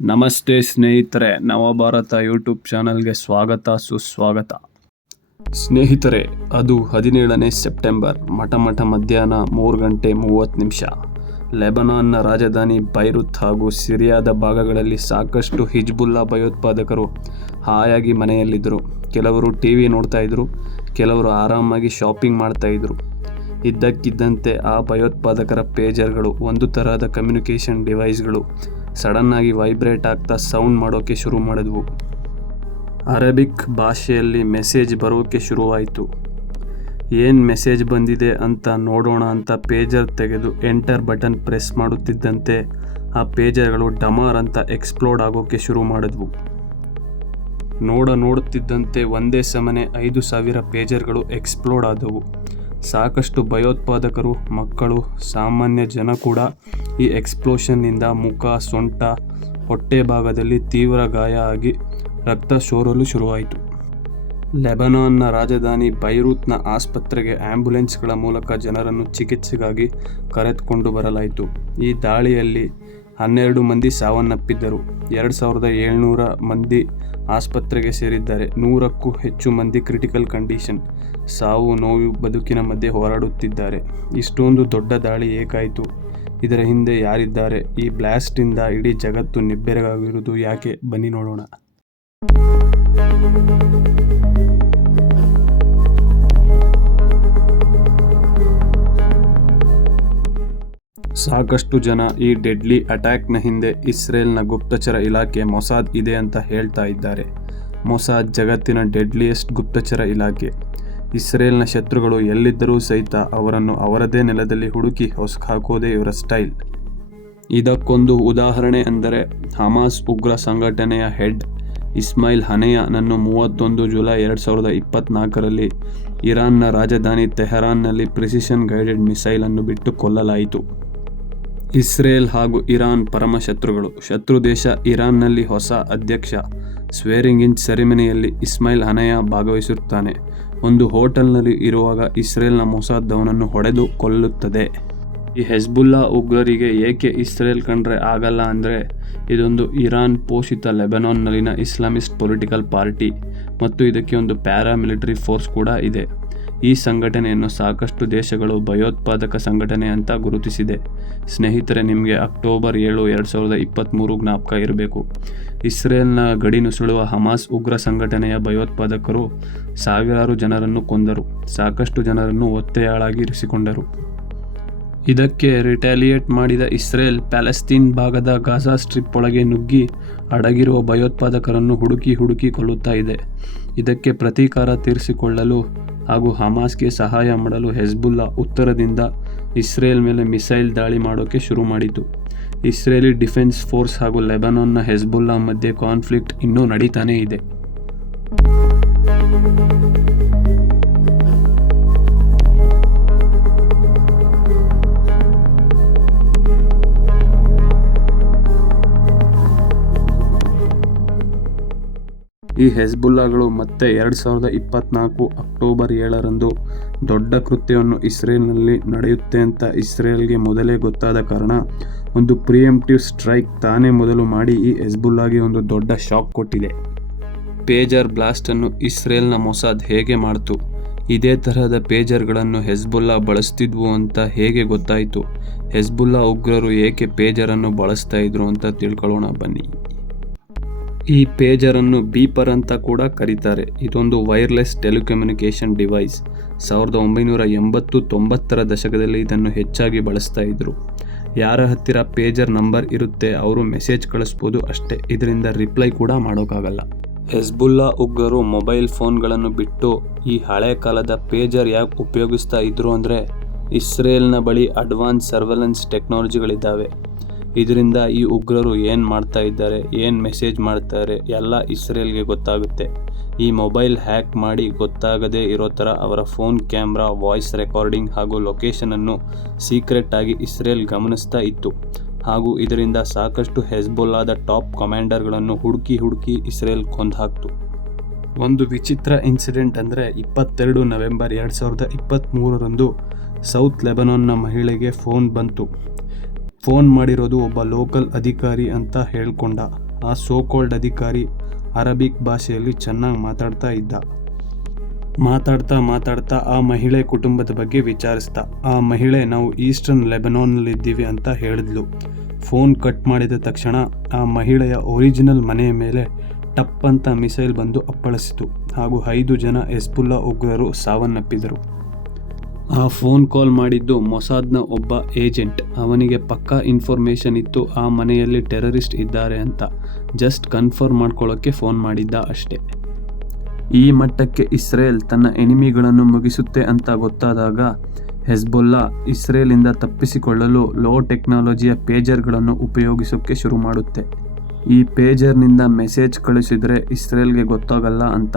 ನಮಸ್ತೆ ಸ್ನೇಹಿತರೆ, ನವಭಾರತ ಯೂಟ್ಯೂಬ್ ಚಾನಲ್ಗೆ ಸ್ವಾಗತ, ಸುಸ್ವಾಗತ. ಸ್ನೇಹಿತರೆ, ಅದು ಹದಿನೇಳನೇ ಸೆಪ್ಟೆಂಬರ್ ಮಠ ಮಠ ಮಧ್ಯಾಹ್ನ ಮೂರು ಗಂಟೆ ಮೂವತ್ತು ನಿಮಿಷ. ಲೆಬನಾನ್ನ ರಾಜಧಾನಿ ಬೈರುತ್ ಹಾಗೂ ಸಿರಿಯಾದ ಭಾಗಗಳಲ್ಲಿ ಸಾಕಷ್ಟು ಹಿಜ್ಬುಲ್ಲಾ ಭಯೋತ್ಪಾದಕರು ಹಾಯಾಗಿ ಮನೆಯಲ್ಲಿದ್ದರು. ಕೆಲವರು ಟಿ ವಿ ನೋಡ್ತಾಯಿದ್ರು ಕೆಲವರು ಆರಾಮಾಗಿ ಶಾಪಿಂಗ್ ಮಾಡ್ತಾಯಿದ್ರು ಇದ್ದಕ್ಕಿದ್ದಂತೆ ಆ ಭಯೋತ್ಪಾದಕರ ಪೇಜರ್ಗಳು, ಒಂದು ಥರದ ಕಮ್ಯುನಿಕೇಷನ್ ಡಿವೈಸ್ಗಳು ಸಡನ್ನಾಗಿ ವೈಬ್ರೇಟ್ ಆಗ್ತಾ ಸೌಂಡ್ ಮಾಡೋಕ್ಕೆ ಶುರು ಮಾಡಿದ್ವು. ಅರೇಬಿಕ್ ಭಾಷೆಯಲ್ಲಿ ಮೆಸೇಜ್ ಬರೋಕ್ಕೆ ಶುರುವಾಯಿತು. ಏನು ಮೆಸೇಜ್ ಬಂದಿದೆ ಅಂತ ನೋಡೋಣ ಅಂತ ಪೇಜರ್ ತೆಗೆದು ಎಂಟರ್ ಬಟನ್ ಪ್ರೆಸ್ ಮಾಡುತ್ತಿದ್ದಂತೆ ಆ ಪೇಜರ್ಗಳು ಡಮಾರ್ ಅಂತ ಎಕ್ಸ್ಪ್ಲೋಡ್ ಆಗೋಕ್ಕೆ ಶುರು ಮಾಡಿದ್ವು. ನೋಡ ನೋಡುತ್ತಿದ್ದಂತೆ ಒಂದೇ ಸಮನೆ ಐದು ಸಾವಿರ ಪೇಜರ್ಗಳು ಎಕ್ಸ್ಪ್ಲೋಡ್ ಆದವು. ಸಾಕಷ್ಟು ಭಯೋತ್ಪಾದಕರು, ಮಕ್ಕಳು, ಸಾಮಾನ್ಯ ಜನ ಕೂಡ ಈ ಎಕ್ಸ್ಪ್ಲೋಷನ್ನಿಂದ ಮುಖ, ಸೊಂಟ, ಹೊಟ್ಟೆ ಭಾಗದಲ್ಲಿ ತೀವ್ರ ಗಾಯ ಆಗಿ ರಕ್ತ ಸೋರಲು ಶುರುವಾಯಿತು. ಲೆಬನಾನ್ನ ರಾಜಧಾನಿ ಬೈರೂತ್ನ ಆಸ್ಪತ್ರೆಗೆ ಆ್ಯಂಬುಲೆನ್ಸ್ಗಳ ಮೂಲಕ ಜನರನ್ನು ಚಿಕಿತ್ಸೆಗಾಗಿ ಕರೆದುಕೊಂಡು ಬರಲಾಯಿತು. ಈ ದಾಳಿಯಲ್ಲಿ ಹನ್ನೆರಡು ಮಂದಿ ಸಾವನ್ನಪ್ಪಿದ್ದರು. ಎರಡು ಸಾವಿರದ ಏಳ್ನೂರ ಮಂದಿ ಆಸ್ಪತ್ರೆಗೆ ಸೇರಿದ್ದಾರೆ. ನೂರಕ್ಕೂ ಹೆಚ್ಚು ಮಂದಿ ಕ್ರಿಟಿಕಲ್ ಕಂಡೀಷನ್, ಸಾವು ನೋವು ಬದುಕಿನ ಮಧ್ಯೆ ಹೋರಾಡುತ್ತಿದ್ದಾರೆ. ಇಷ್ಟೊಂದು ದೊಡ್ಡ ದಾಳಿ ಏಕಾಯಿತು ಇದರ ಹಿಂದೆ ಯಾರಿದ್ದಾರೆ? ಈ ಬ್ಲಾಸ್ಟಿಂದ ಇಡೀ ಜಗತ್ತು ನಿಬ್ಬೆರಗಾಗಿರುವುದು ಯಾಕೆ? ಬನ್ನಿ ನೋಡೋಣ. ಸಾಕಷ್ಟು ಜನ ಈ ಡೆಡ್ಲಿ ಅಟ್ಯಾಕ್ನ ಹಿಂದೆ ಇಸ್ರೇಲ್ನ ಗುಪ್ತಚರ ಇಲಾಖೆ ಮೊಸಾದ್ ಇದೆ ಅಂತ ಹೇಳ್ತಾ ಇದ್ದಾರೆ. ಮೊಸಾದ್ ಜಗತ್ತಿನ ಡೆಡ್ಲಿಯೆಸ್ಟ್ ಗುಪ್ತಚರ ಇಲಾಖೆ. ಇಸ್ರೇಲ್ನ ಶತ್ರುಗಳು ಎಲ್ಲಿದ್ದರೂ ಸಹಿತ ಅವರನ್ನು ಅವರದೇ ನೆಲದಲ್ಲಿ ಹುಡುಕಿ ಹೊಸಕಾಕೋದೇ ಇವರ ಸ್ಟೈಲ್. ಇದಕ್ಕೊಂದು ಉದಾಹರಣೆ ಅಂದರೆ ಹಮಾಸ್ ಉಗ್ರ ಸಂಘಟನೆಯ ಹೆಡ್ ಇಸ್ಮಾಯಿಲ್ ಹನೆಯನನ್ನು ಮೂವತ್ತೊಂದು ಜುಲೈ ಎರಡು ಸಾವಿರದ ಇಪ್ಪತ್ನಾಲ್ಕರಲ್ಲಿ ಇರಾನ್ನ ರಾಜಧಾನಿ ತೆಹರಾನ್ನಲ್ಲಿ ಪ್ರಿಸಿಷನ್ ಗೈಡೆಡ್ ಮಿಸೈಲನ್ನು ಬಿಟ್ಟು ಕೊಲ್ಲಲಾಯಿತು. ಇಸ್ರೇಲ್ ಹಾಗೂ ಇರಾನ್ ಪರಮ ಶತ್ರುಗಳು ಶತ್ರು ದೇಶ ಇರಾನ್ನಲ್ಲಿ ಹೊಸ ಅಧ್ಯಕ್ಷ ಸ್ವೇರಿಂಗ್ ಇನ್ ಸೆರೆಮನಿಯಲ್ಲಿ ಇಸ್ಮಾಯಿಲ್ ಹನಯ ಭಾಗವಹಿಸುತ್ತಾನೆ. ಒಂದು ಹೋಟೆಲ್ನಲ್ಲಿ ಇರುವಾಗ ಇಸ್ರೇಲ್ನ ಮೊಸಾದ್ ಅವನನ್ನು ಹೊಡೆದು ಕೊಲ್ಲುತ್ತದೆ. ಈ ಹೆಜ್ಬುಲ್ಲಾ ಉಗ್ರರಿಗೆ ಏಕೆ ಇಸ್ರೇಲ್ ಕಂಡ್ರೆ ಆಗಲ್ಲ ಅಂದರೆ, ಇದೊಂದು ಇರಾನ್ ಪೋಷಿತ ಲೆಬನಾನ್ನಲ್ಲಿನ ಇಸ್ಲಾಮಿಸ್ಟ್ ಪೊಲಿಟಿಕಲ್ ಪಾರ್ಟಿ ಮತ್ತು ಇದಕ್ಕೆ ಒಂದು ಪ್ಯಾರಾಮಿಲಿಟರಿ ಫೋರ್ಸ್ ಕೂಡ ಇದೆ. ಈ ಸಂಘಟನೆಯನ್ನು ಸಾಕಷ್ಟು ದೇಶಗಳು ಭಯೋತ್ಪಾದಕ ಸಂಘಟನೆ ಅಂತ ಗುರುತಿಸಿದೆ. ಸ್ನೇಹಿತರೆ, ನಿಮಗೆ ಅಕ್ಟೋಬರ್ ಏಳು ಎರಡು ಸಾವಿರದ ಇಪ್ಪತ್ತ್ಮೂರು ಜ್ಞಾಪಕ ಇರಬೇಕು. ಇಸ್ರೇಲ್ನ ಗಡಿ ನುಸುಳುವ ಹಮಾಸ್ ಉಗ್ರ ಸಂಘಟನೆಯ ಭಯೋತ್ಪಾದಕರು ಸಾವಿರಾರು ಜನರನ್ನು ಕೊಂದರು. ಸಾಕಷ್ಟು ಜನರನ್ನು ಒತ್ತೆಯಾಳಾಗಿ ಇರಿಸಿಕೊಂಡರು. ಇದಕ್ಕೆ ರಿಟ್ಯಾಲಿಯೇಟ್ ಮಾಡಿದ ಇಸ್ರೇಲ್ ಪ್ಯಾಲೆಸ್ತೀನ್ ಭಾಗದ ಗಾಜಾ ಸ್ಟ್ರಿಪ್ ಒಳಗೆ ನುಗ್ಗಿ ಅಡಗಿರುವ ಭಯೋತ್ಪಾದಕರನ್ನು ಹುಡುಕಿ ಹುಡುಕಿ ಕೊಲ್ಲುತ್ತಾ ಇದೆ. ಇದಕ್ಕೆ ಪ್ರತೀಕಾರ ತೀರಿಸಿಕೊಳ್ಳಲು ಹಾಗೂ ಹಮಾಸ್ಗೆ ಸಹಾಯ ಮಾಡಲು ಹೆಜ್ಬುಲ್ಲಾ ಉತ್ತರದಿಂದ ಇಸ್ರೇಲ್ ಮೇಲೆ ಮಿಸೈಲ್ ದಾಳಿ ಮಾಡೋಕ್ಕೆ ಶುರು ಮಾಡಿತು. ಇಸ್ರೇಲಿ ಡಿಫೆನ್ಸ್ ಫೋರ್ಸ್ ಹಾಗೂ ಲೆಬನಾನ್ನ ಹೆಜ್ಬುಲ್ಲಾ ಮಧ್ಯೆ ಕಾನ್ಫ್ಲಿಕ್ಟ್ ಇನ್ನೂ ನಡೀತಾನೇ ಇದೆ. ಈ ಹೆಜ್ಬುಲ್ಲಾಗಳು ಮತ್ತೆ ಎರಡು ಸಾವಿರದ ಇಪ್ಪತ್ನಾಲ್ಕು ಅಕ್ಟೋಬರ್ ಏಳರಂದು ದೊಡ್ಡ ಕೃತ್ಯವನ್ನು ಇಸ್ರೇಲ್ನಲ್ಲಿ ನಡೆಯುತ್ತೆ ಅಂತ ಇಸ್ರೇಲ್ಗೆ ಮೊದಲೇ ಗೊತ್ತಾದ ಕಾರಣ ಒಂದು ಪ್ರಿಯಂಪ್ಟಿವ್ ಸ್ಟ್ರೈಕ್ ತಾನೇ ಮೊದಲು ಮಾಡಿ ಈ ಹೆಜ್ಬುಲ್ಲಾಗೆ ಒಂದು ದೊಡ್ಡ ಶಾಕ್ ಕೊಟ್ಟಿದೆ. ಪೇಜರ್ ಬ್ಲಾಸ್ಟನ್ನು ಇಸ್ರೇಲ್ನ ಮೊಸಾದ್ ಹೇಗೆ ಮಾಡ್ತು? ಇದೇ ತರಹದ ಪೇಜರ್ಗಳನ್ನು ಹೆಜ್ಬುಲ್ಲಾ ಬಳಸ್ತಿದ್ವು ಅಂತ ಹೇಗೆ ಗೊತ್ತಾಯಿತು? ಹೆಜ್ಬುಲ್ಲಾ ಉಗ್ರರು ಏಕೆ ಪೇಜರನ್ನು ಬಳಸ್ತಾ ಇದ್ರು ಅಂತ ತಿಳ್ಕೊಳ್ಳೋಣ ಬನ್ನಿ. ಈ ಪೇಜರನ್ನು ಬೀಪರ್ ಅಂತ ಕೂಡ ಕರೀತಾರೆ. ಇದೊಂದು ವೈರ್ಲೆಸ್ ಟೆಲಿಕಮ್ಯುನಿಕೇಷನ್ ಡಿವೈಸ್. ಸಾವಿರದ ಒಂಬೈನೂರ ಎಂಬತ್ತು ತೊಂಬತ್ತರ ದಶಕದಲ್ಲಿ ಇದನ್ನು ಹೆಚ್ಚಾಗಿ ಬಳಸ್ತಾ ಇದ್ರು. ಯಾರ ಹತ್ತಿರ ಪೇಜರ್ ನಂಬರ್ ಇರುತ್ತೆ ಅವರು ಮೆಸೇಜ್ ಕಳಿಸ್ಬೋದು ಅಷ್ಟೇ. ಇದರಿಂದ ರಿಪ್ಲೈ ಕೂಡ ಮಾಡೋಕ್ಕಾಗಲ್ಲ. ಹೆಸ್ಬುಲ್ಲಾ ಉಗ್ರರು ಮೊಬೈಲ್ ಫೋನ್ಗಳನ್ನು ಬಿಟ್ಟು ಈ ಹಳೆ ಕಾಲದ ಪೇಜರ್ ಯಾಕೆ ಉಪಯೋಗಿಸ್ತಾ ಇದ್ರು ಅಂದರೆ ಇಸ್ರೇಲ್ನ ಬಳಿ ಅಡ್ವಾನ್ಸ್ ಸರ್ವೆಲೆನ್ಸ್ ಟೆಕ್ನಾಲಜಿಗಳಿದ್ದಾವೆ. ಇದರಿಂದ ಈ ಉಗ್ರರು ಏನು ಮಾಡ್ತಾ ಇದ್ದಾರೆ, ಏನು ಮೆಸೇಜ್ ಮಾಡ್ತಾರೆ ಎಲ್ಲ ಇಸ್ರೇಲ್ಗೆ ಗೊತ್ತಾಗುತ್ತೆ. ಈ ಮೊಬೈಲ್ ಹ್ಯಾಕ್ ಮಾಡಿ ಗೊತ್ತಾಗದೇ ಇರೋ ಥರ ಅವರ ಫೋನ್ ಕ್ಯಾಮ್ರಾ ವಾಯ್ಸ್ ರೆಕಾರ್ಡಿಂಗ್ ಹಾಗೂ ಲೊಕೇಶನನ್ನು ಸೀಕ್ರೆಟ್ ಆಗಿ ಇಸ್ರೇಲ್ ಗಮನಿಸ್ತಾ ಇತ್ತು. ಹಾಗೂ ಇದರಿಂದ ಸಾಕಷ್ಟು ಹೆಜ್ಬೊಲ್ಲಾದ ಟಾಪ್ ಕಮಾಂಡರ್ಗಳನ್ನು ಹುಡುಕಿ ಹುಡುಕಿ ಇಸ್ರೇಲ್ ಕೊಂದು ಹಾಕ್ತು. ಒಂದು ವಿಚಿತ್ರ ಇನ್ಸಿಡೆಂಟ್ ಅಂದರೆ ಇಪ್ಪತ್ತೆರಡು ನವೆಂಬರ್ ಎರಡು ಸಾವಿರದ ಇಪ್ಪತ್ತ್ಮೂರರಂದು ಸೌತ್ ಲೆಬನಾನ್ನ ಮಹಿಳೆಗೆ ಫೋನ್ ಬಂತು. ಫೋನ್ ಮಾಡಿರೋದು ಒಬ್ಬ ಲೋಕಲ್ ಅಧಿಕಾರಿ ಅಂತ ಹೇಳ್ಕೊಂಡ. ಆ ಸೋಕೋಲ್ಡ್ ಅಧಿಕಾರಿ ಅರಬಿಕ್ ಭಾಷೆಯಲ್ಲಿ ಚೆನ್ನಾಗಿ ಮಾತಾಡ್ತಾ ಇದ್ದ. ಮಾತಾಡ್ತಾ ಮಾತಾಡ್ತಾ ಆ ಮಹಿಳೆ ಕುಟುಂಬದ ಬಗ್ಗೆ ವಿಚಾರಿಸ್ದ. ಆ ಮಹಿಳೆ, ನಾವು ಈಸ್ಟರ್ನ್ ಲೆಬನಾನ್ನಲ್ಲಿದ್ದೀವಿ ಅಂತ ಹೇಳಿದ್ಲು. ಫೋನ್ ಕಟ್ ಮಾಡಿದ ತಕ್ಷಣ ಆ ಮಹಿಳೆಯ ಒರಿಜಿನಲ್ ಮನೆಯ ಮೇಲೆ ಟಪ್ ಅಂತ ಮಿಸೈಲ್ ಬಂದು ಅಪ್ಪಳಿಸಿತು. ಹಾಗೂ ಐದು ಜನ ಎಸ್ಪುಲ್ಲಾ ಉಗ್ರರು ಸಾವನ್ನಪ್ಪಿದರು. ಆ ಫೋನ್ ಕಾಲ್ ಮಾಡಿದ್ದು ಮೊಸಾದ್ನ ಒಬ್ಬ ಏಜೆಂಟ್. ಅವನಿಗೆ ಪಕ್ಕಾ ಇನ್ಫಾರ್ಮೇಷನ್ ಇತ್ತು, ಆ ಮನೆಯಲ್ಲಿ ಟೆರರಿಸ್ಟ್ ಇದ್ದಾರೆ ಅಂತ. ಜಸ್ಟ್ ಕನ್ಫರ್ಮ್ ಮಾಡ್ಕೊಳ್ಳೋಕ್ಕೆ ಫೋನ್ ಮಾಡಿದ್ದ ಅಷ್ಟೇ. ಈ ಮಟ್ಟಕ್ಕೆ ಇಸ್ರೇಲ್ ತನ್ನ ಎನಿಮಿಗಳನ್ನು ಮುಗಿಸುತ್ತೆ ಅಂತ ಗೊತ್ತಾದಾಗ ಹೆಸ್ಬೊಲ್ಲಾ ಇಸ್ರೇಲಿಂದ ತಪ್ಪಿಸಿಕೊಳ್ಳಲು ಲೋ ಟೆಕ್ನಾಲಜಿಯ ಪೇಜರ್ಗಳನ್ನು ಉಪಯೋಗಿಸೋಕ್ಕೆ ಶುರು ಮಾಡುತ್ತೆ. ಈ ಪೇಜರ್ನಿಂದ ಮೆಸೇಜ್ ಕಳಿಸಿದರೆ ಇಸ್ರೇಲ್ಗೆ ಗೊತ್ತಾಗಲ್ಲ ಅಂತ.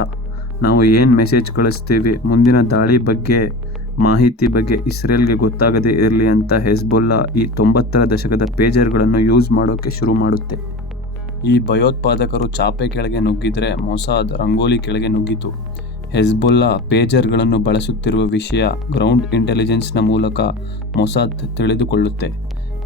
ನಾವು ಏನು ಮೆಸೇಜ್ ಕಳಿಸ್ತೀವಿ, ಮುಂದಿನ ದಾಳಿ ಬಗ್ಗೆ ಮಾಹಿತಿ ಬಗ್ಗೆ ಇಸ್ರೇಲ್ಗೆ ಗೊತ್ತಾಗದೇ ಇರಲಿ ಅಂತ ಹೆಸ್ಬೊಲ್ಲಾ ಈ ತೊಂಬತ್ತರ ದಶಕದ ಪೇಜರ್ಗಳನ್ನು ಯೂಸ್ ಮಾಡೋಕ್ಕೆ ಶುರು ಮಾಡುತ್ತೆ. ಈ ಭಯೋತ್ಪಾದಕರು ಚಾಪೆ ಕೆಳಗೆ ನುಗ್ಗಿದ್ರೆ ಮೊಸಾದ್ ರಂಗೋಲಿ ಕೆಳಗೆ ನುಗ್ಗಿತು. ಹೆಸ್ಬೊಲ್ಲಾ ಪೇಜರ್ಗಳನ್ನು ಬಳಸುತ್ತಿರುವ ವಿಷಯ ಗ್ರೌಂಡ್ ಇಂಟೆಲಿಜೆನ್ಸ್ನ ಮೂಲಕ ಮೊಸಾದ್ ತಿಳಿದುಕೊಳ್ಳುತ್ತೆ.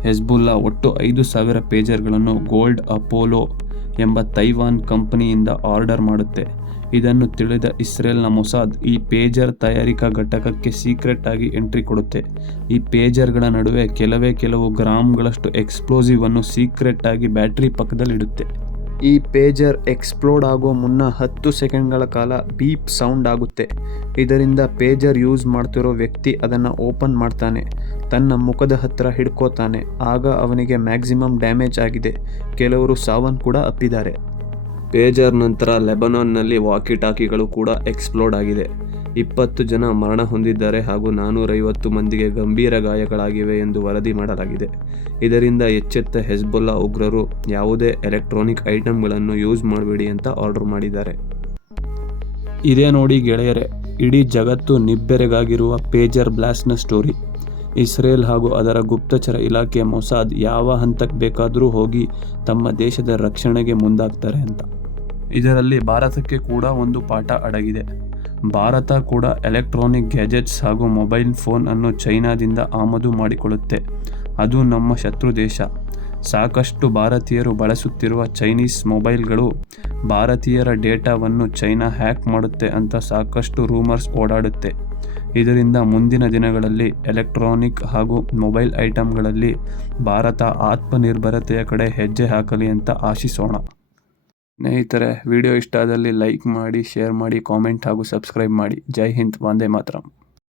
ಹೆಸ್ಬುಲ್ಲಾ ಒಟ್ಟು ಐದು ಸಾವಿರ ಪೇಜರ್ಗಳನ್ನು ಗೋಲ್ಡ್ ಅಪೋಲೋ ಎಂಬ ತೈವಾನ್ ಕಂಪನಿಯಿಂದ ಆರ್ಡರ್ ಮಾಡುತ್ತೆ. ಇದನ್ನು ತಿಳಿದ ಇಸ್ರೇಲ್ನ ಮೊಸಾದ್ ಈ ಪೇಜರ್ ತಯಾರಿಕಾ ಘಟಕಕ್ಕೆ ಸೀಕ್ರೆಟ್ ಆಗಿ ಎಂಟ್ರಿ ಕೊಡುತ್ತೆ. ಈ ಪೇಜರ್ಗಳ ನಡುವೆ ಕೆಲವೇ ಕೆಲವು ಗ್ರಾಮ್ಗಳಷ್ಟು ಎಕ್ಸ್ಪ್ಲೋಸಿವ್ ಅನ್ನು ಸೀಕ್ರೆಟ್ ಆಗಿ ಬ್ಯಾಟರಿ ಪಕ್ಕದಲ್ಲಿಡುತ್ತೆ. ಈ ಪೇಜರ್ ಎಕ್ಸ್ಪ್ಲೋಡ್ ಆಗೋ ಮುನ್ನ ಹತ್ತು ಸೆಕೆಂಡ್ಗಳ ಕಾಲ ಬೀಪ್ ಸೌಂಡ್ ಆಗುತ್ತೆ. ಇದರಿಂದ ಪೇಜರ್ ಯೂಸ್ ಮಾಡ್ತಿರೋ ವ್ಯಕ್ತಿ ಅದನ್ನು ಓಪನ್ ಮಾಡ್ತಾನೆ. ತನ್ನ ಮುಖದ ಹತ್ತಿರ ಹಿಡ್ಕೋತಾನೆ. ಆಗ ಅವನಿಗೆ ಮ್ಯಾಕ್ಸಿಮಮ್ ಡ್ಯಾಮೇಜ್ ಆಗಿದೆ. ಕೆಲವರು ಸಾವನ್ ಕೂಡ ಅಪ್ಪಿದ್ದಾರೆ. ಪೇಜರ್ ನಂತರ ಲೆಬನಾನ್ನಲ್ಲಿ ವಾಕಿ ಟಾಕಿಗಳು ಕೂಡ ಎಕ್ಸ್ಪ್ಲೋಡ್ ಆಗಿದೆ. ಇಪ್ಪತ್ತು ಜನ ಮರಣ ಹೊಂದಿದ್ದಾರೆ ಹಾಗೂ ನಾನ್ನೂರೈವತ್ತು ಮಂದಿಗೆ ಗಂಭೀರ ಗಾಯಗಳಾಗಿವೆ ಎಂದು ವರದಿ ಮಾಡಲಾಗಿದೆ. ಇದರಿಂದ ಎಚ್ಚೆತ್ತ ಹೆಜ್ಬುಲ್ಲಾ ಉಗ್ರರು ಯಾವುದೇ ಎಲೆಕ್ಟ್ರಾನಿಕ್ ಐಟಮ್ಗಳನ್ನು ಯೂಸ್ ಮಾಡಬೇಡಿ ಅಂತ ಆರ್ಡರ್ ಮಾಡಿದ್ದಾರೆ. ಇದೇ ನೋಡಿ ಗೆಳೆಯರೆ, ಇಡೀ ಜಗತ್ತು ನಿಬ್ಬೆರೆಗಾಗಿರುವ ಪೇಜರ್ ಬ್ಲಾಸ್ಟ್ನ ಸ್ಟೋರಿ. ಇಸ್ರೇಲ್ ಹಾಗೂ ಅದರ ಗುಪ್ತಚರ ಇಲಾಖೆ ಮೊಸಾದ್ ಯಾವ ಹಂತಕ್ಕೆ ಬೇಕಾದರೂ ಹೋಗಿ ತಮ್ಮ ದೇಶದ ರಕ್ಷಣೆಗೆ ಮುಂದಾಗ್ತಾರೆ ಅಂತ. ಇದರಲ್ಲಿ ಭಾರತಕ್ಕೆ ಕೂಡ ಒಂದು ಪಾಠ ಅಡಗಿದೆ. ಭಾರತ ಕೂಡ ಎಲೆಕ್ಟ್ರಾನಿಕ್ ಗ್ಯಾಜೆಟ್ಸ್ ಹಾಗೂ ಮೊಬೈಲ್ ಫೋನ್ ಅನ್ನು ಚೈನಾದಿಂದ ಆಮದು ಮಾಡಿಕೊಳ್ಳುತ್ತೆ. ಅದು ನಮ್ಮ ಶತ್ರು ದೇಶ. ಸಾಕಷ್ಟು ಭಾರತೀಯರು ಬಳಸುತ್ತಿರುವ ಚೈನೀಸ್ ಮೊಬೈಲ್ಗಳು ಭಾರತೀಯರ ಡೇಟಾವನ್ನು ಚೈನಾ ಹ್ಯಾಕ್ ಮಾಡುತ್ತೆ ಅಂತ ಸಾಕಷ್ಟು ರೂಮರ್ಸ್ ಓಡಾಡುತ್ತೆ. ಇದರಿಂದ ಮುಂದಿನ ದಿನಗಳಲ್ಲಿ ಎಲೆಕ್ಟ್ರಾನಿಕ್ ಹಾಗೂ ಮೊಬೈಲ್ ಐಟಮ್ಗಳಲ್ಲಿ ಭಾರತ ಆತ್ಮನಿರ್ಭರತೆಯ ಕಡೆ ಹೆಜ್ಜೆ ಹಾಕಲಿ ಅಂತ ಆಶಿಸೋಣ. ಸ್ನೇಹಿತರೆ, ವಿಡಿಯೋ ಇಷ್ಟ ಆದಲ್ಲಿ ಲೈಕ್ ಮಾಡಿ ಶೇರ್ ಮಾಡಿ ಕಾಮೆಂಟ್ ಹಾಗೂ ಸಬ್ಸ್ಕ್ರೈಬ್ ಮಾಡಿ. ಜೈ ಹಿಂದ್, ವಂದೇ ಮಾತರಂ.